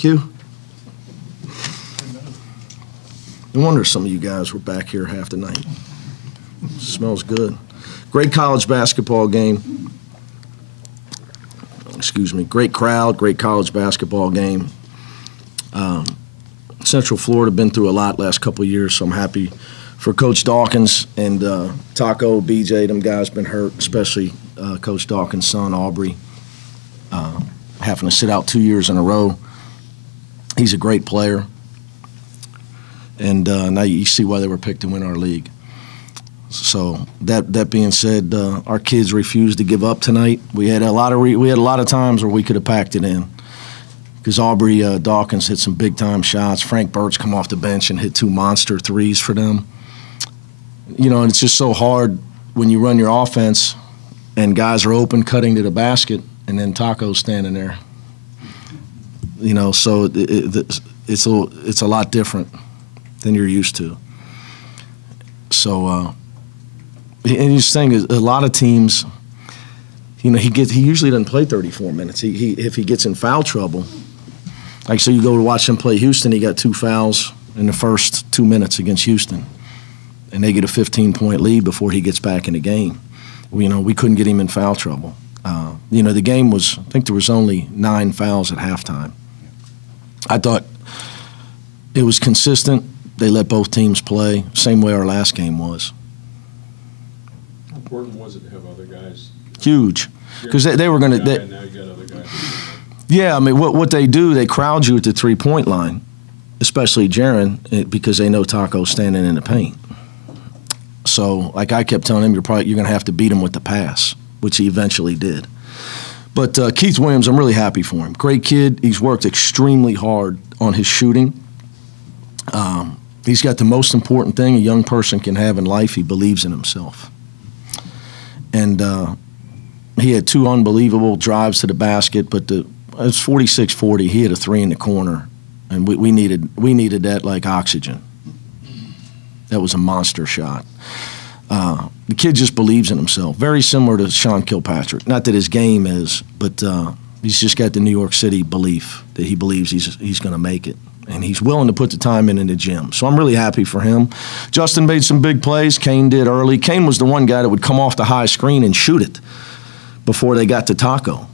Thank you. No wonder some of you guys were back here half the night. Smells good. Great college basketball game. Excuse me. Great crowd, great college basketball game. Central Florida been through a lot last couple of years, so I'm happy for Coach Dawkins and Taco, BJ. Them guys been hurt, especially Coach Dawkins' son, Aubrey, having to sit out 2 years in a row. He's a great player. And now you see why they were picked to win our league. So that being said, our kids refused to give up tonight. We had a lot of times where we could have packed it in, because Aubrey Dawkins hit some big time shots. Frank Burt's come off the bench and hit 2 monster threes for them. You know, and it's just so hard when you run your offense and guys are open cutting to the basket, and then Taco's standing there. You know, so it's a lot different than you're used to. So, and his thing is, a lot of teams, you know, he usually doesn't play 34 minutes. If he gets in foul trouble, like, so you go to watch him play Houston, he got 2 fouls in the first 2 minutes against Houston, and they get a 15-point lead before he gets back in the game. You know, we couldn't get him in foul trouble. You know, the game was, I think there was only 9 fouls at halftime. I thought it was consistent. They let both teams play, same way our last game was. How important was it to have other guys? Huge, because they were going to. Now you got other guys. Yeah, I mean, what they do, they crowd you at the 3-point line, especially Jaron, because they know Taco's standing in the paint. So, like I kept telling him, you're going to have to beat him with the pass, which he eventually did. But Keith Williams, I'm really happy for him. Great kid. He's worked extremely hard on his shooting. He's got the most important thing a young person can have in life. He believes in himself. And he had 2 unbelievable drives to the basket, but it was 46-40. He had a 3 in the corner, and we needed that like oxygen. That was a monster shot. The kid just believes in himself. Very similar to Sean Kilpatrick. Not that his game is, but he's just got the New York City belief that he believes he's going to make it. And he's willing to put the time in the gym. So I'm really happy for him. Justin made some big plays. Kane did early. Kane was the one guy that would come off the high screen and shoot it before they got to Taco.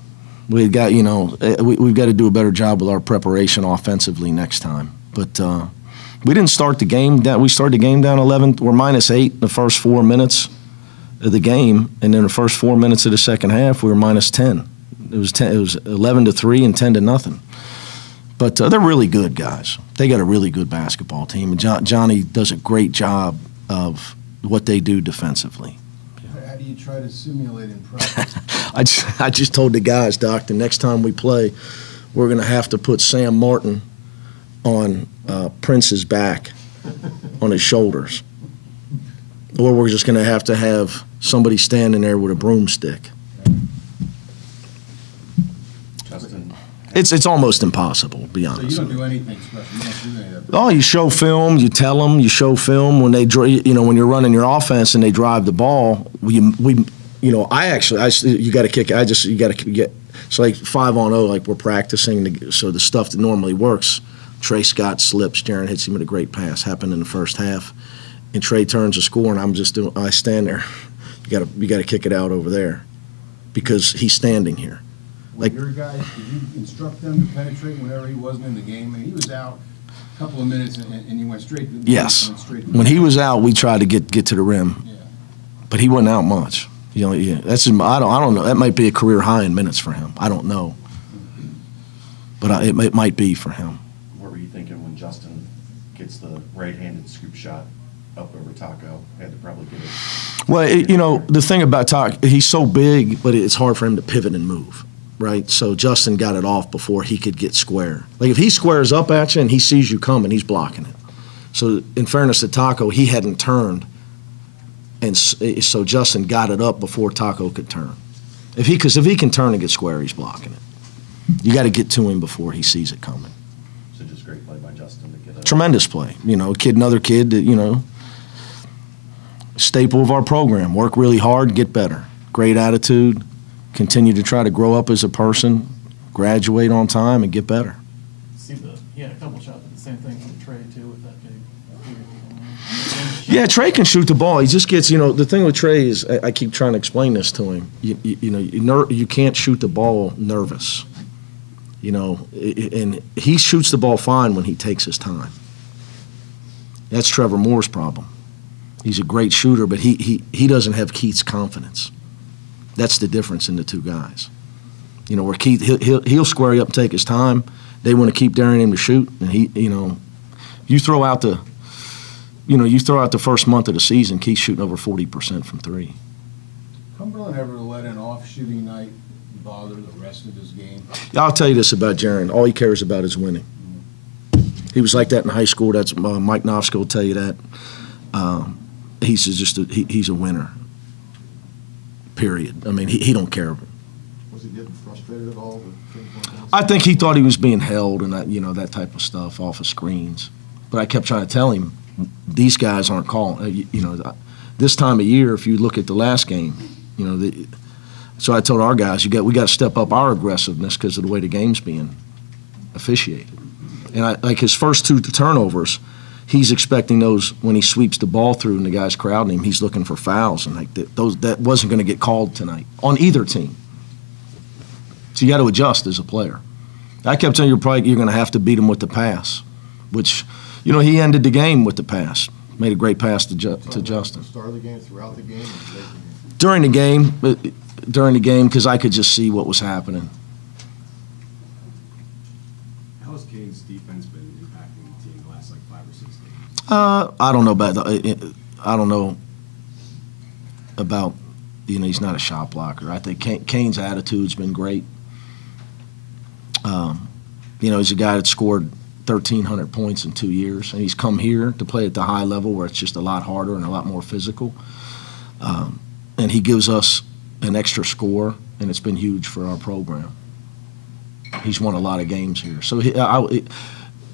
We've got to do a better job with our preparation offensively next time. But we didn't start the game down. We started the game down 11. We're -8 in the first 4 minutes of the game, and then the first 4 minutes of the second half, we were -10. It was 11-3 and 10-0. But they're really good guys. They got a really good basketball team, and Johnny does a great job of what they do defensively. How do you try to simulate in practice? I just told the guys, Doc, the next time we play, we're going to have to put Sam Martin on Prince's back, on his shoulders. Or we're just going to have somebody standing there with a broomstick. It's almost impossible, to be honest. So you don't do anything special. You don't do any of that. Oh, you show film. You tell them. You show film when when you're running your offense and they drive the ball. You got to kick it. You got to get. It's like 5-on-0, like we're practicing. So the stuff that normally works. Trey Scott slips. Jaron hits him with a great pass. Happened in the first half, and Trey turns to score, and I stand there. You got to kick it out over there, because he's standing here. Like your guys, did you instruct them to penetrate whenever he wasn't in the game? I mean, he was out a couple of minutes, and you went straight to the Yes. When he was out, we tried to get to the rim, yeah. But he wasn't out much. That's I don't know. That might be a career high in minutes for him. I don't know, but it might be for him. What were you thinking when Justin gets the right-handed scoop shot up over Taco? Had to probably get it. Well, the thing about Taco, he's so big, but it's hard for him to pivot and move. Right, so Justin got it off before he could get square. Like, if he squares up at you and he sees you coming, he's blocking it. So in fairness to Taco, he hadn't turned, and so Justin got it up before Taco could turn. Because if he can turn and get square, he's blocking it. You got to get to him before he sees it coming. So just great play by Justin to get it. Tremendous play. Another kid that, staple of our program. Work really hard, get better. Great attitude. Continue to try to grow up as a person, graduate on time, and get better. Seems he had a couple shots, but the same thing from Trey too with that big. Yeah, Trey can shoot the ball. He just gets, the thing with Trey is, I keep trying to explain this to him. You can't shoot the ball nervous. And he shoots the ball fine when he takes his time. That's Trevor Moore's problem. He's a great shooter, but he doesn't have Keith's confidence. That's the difference in the two guys. Where Keith, he'll square you up and take his time. They want to keep daring him to shoot, and you throw out the first month of the season, Keith's shooting over 40% from three. Cumberland ever let an off-shooting night bother the rest of his game? I'll tell you this about Jaron. All he cares about is winning. He was like that in high school. That's Mike Nofsky will tell you that. He's a winner. Period. I mean, he don't care. Was he getting frustrated at all with things like that? I think he thought he was being held and that type of stuff off of screens. But I kept trying to tell him, these guys aren't calling. This time of year, if you look at the last game, so I told our guys, we got to step up our aggressiveness because of the way the game's being officiated. And like his first two turnovers, he's expecting those when he sweeps the ball through and the guy's crowding him. He's looking for fouls, and that wasn't going to get called tonight on either team. So you got to adjust as a player. I kept telling you you're going to have to beat him with the pass, which he ended the game with the pass. Made a great pass to Justin. Start of the game, throughout the game, or late in the game? During the game, because I could just see what was happening. How has Kane's defense been impacting the team the last 5 or 6 games? I don't know about he's not a shot blocker. I think Kane's attitude's been great. He's a guy that scored 1,300 points in 2 years, and he's come here to play at the high level where it's just a lot harder and a lot more physical. And he gives us an extra score, and it's been huge for our program. He's won a lot of games here. So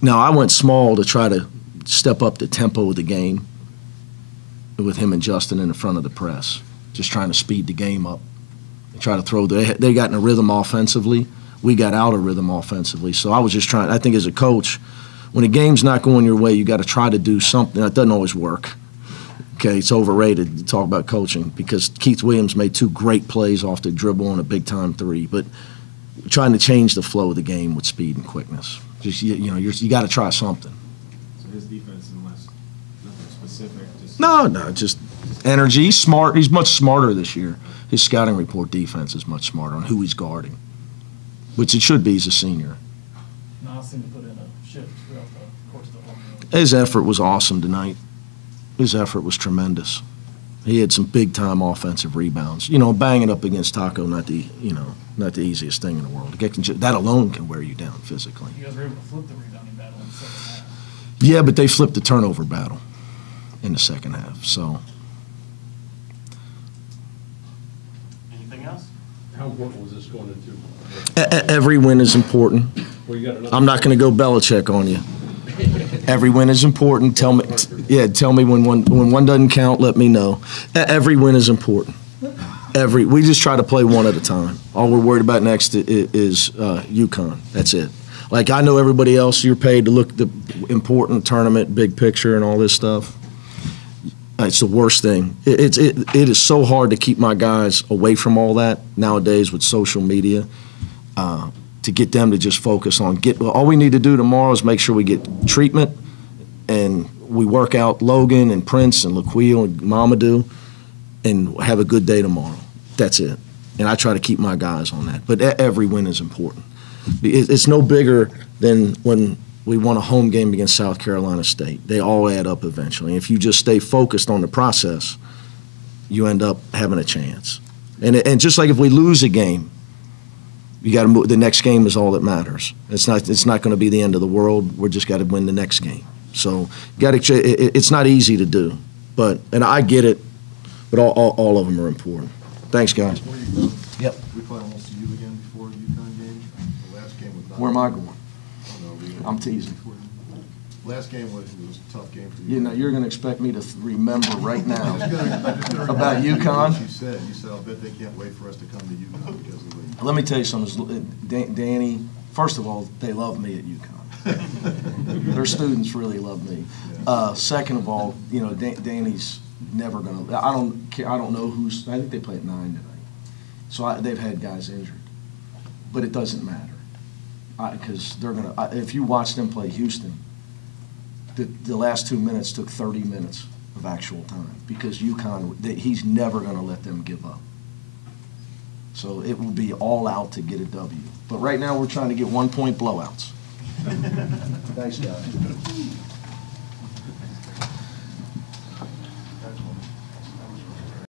now I went small to try to step up the tempo of the game with him and Justin in the front of the press, just trying to speed the game up and try to throw. They got in a rhythm offensively. We got out of rhythm offensively. So I was just trying. I think as a coach, when a game's not going your way, you got to try to do something. That doesn't always work. Okay, it's overrated to talk about coaching because Keith Williams made 2 great plays off the dribble and a big-time 3, but trying to change the flow of the game with speed and quickness. Just you got to try something. So his defense, unless nothing specific, just No, just energy. He's smart. He's much smarter this year. His scouting report defense is much smarter on who he's guarding, which it should be as a senior. Nas seemed to put in a shift throughout the course of the whole game. His effort was awesome tonight. His effort was tremendous. He had some big-time offensive rebounds. Banging up against Taco, not the easiest thing in the world. That alone can wear you down physically. You guys were able to flip the rebounding battle in the second half. Yeah, but they flipped the turnover battle in the second half. So. Anything else? How important was this going into? Every win is important. Well, you got another I'm not going to go Belichick on you. Every win is important. Tell me when one doesn't count. Let me know. Every win is important. We just try to play one at a time. All we're worried about next is UConn. That's it. Like I know everybody else, you're paid to look at the important tournament, big picture, and all this stuff. It's the worst thing. It is so hard to keep my guys away from all that nowadays with social media. To get them to just focus on all we need to do tomorrow is make sure we get treatment and we work out Logan and Prince and Laquil and Mamadou and have a good day tomorrow. That's it. And I try to keep my guys on that. But every win is important. It's no bigger than when we won a home game against South Carolina State. They all add up eventually. If you just stay focused on the process, you end up having a chance. And just like if we lose a game, you got to move. The next game is all that matters. It's not going to be the end of the world. We're just got to win the next game. So it's not easy to do, and I get it, but all of them are important. Thanks, guys. Before you go, Yep. we plan almost see you again before the UConn game. The last game was not. Where am I going? Oh, no, I'm teasing. Last game was a tough game for you. You're going to expect me to remember right now I just gotta about remind you UConn. what You said, I'll bet they can't wait for us to come to UConn because of the. Let me tell you something, Danny. First of all, they love me at UConn. Their students really love me. Second of all, you know, Danny's never going to. I don't know who's. I think they play at 9 tonight. So they've had guys injured, but it doesn't matter because they're going to. If you watch them play Houston, the last 2 minutes took 30 minutes of actual time because UConn. He's never going to let them give up. So it will be all out to get a W. But right now we're trying to get 1-point blowouts. Thanks, guys.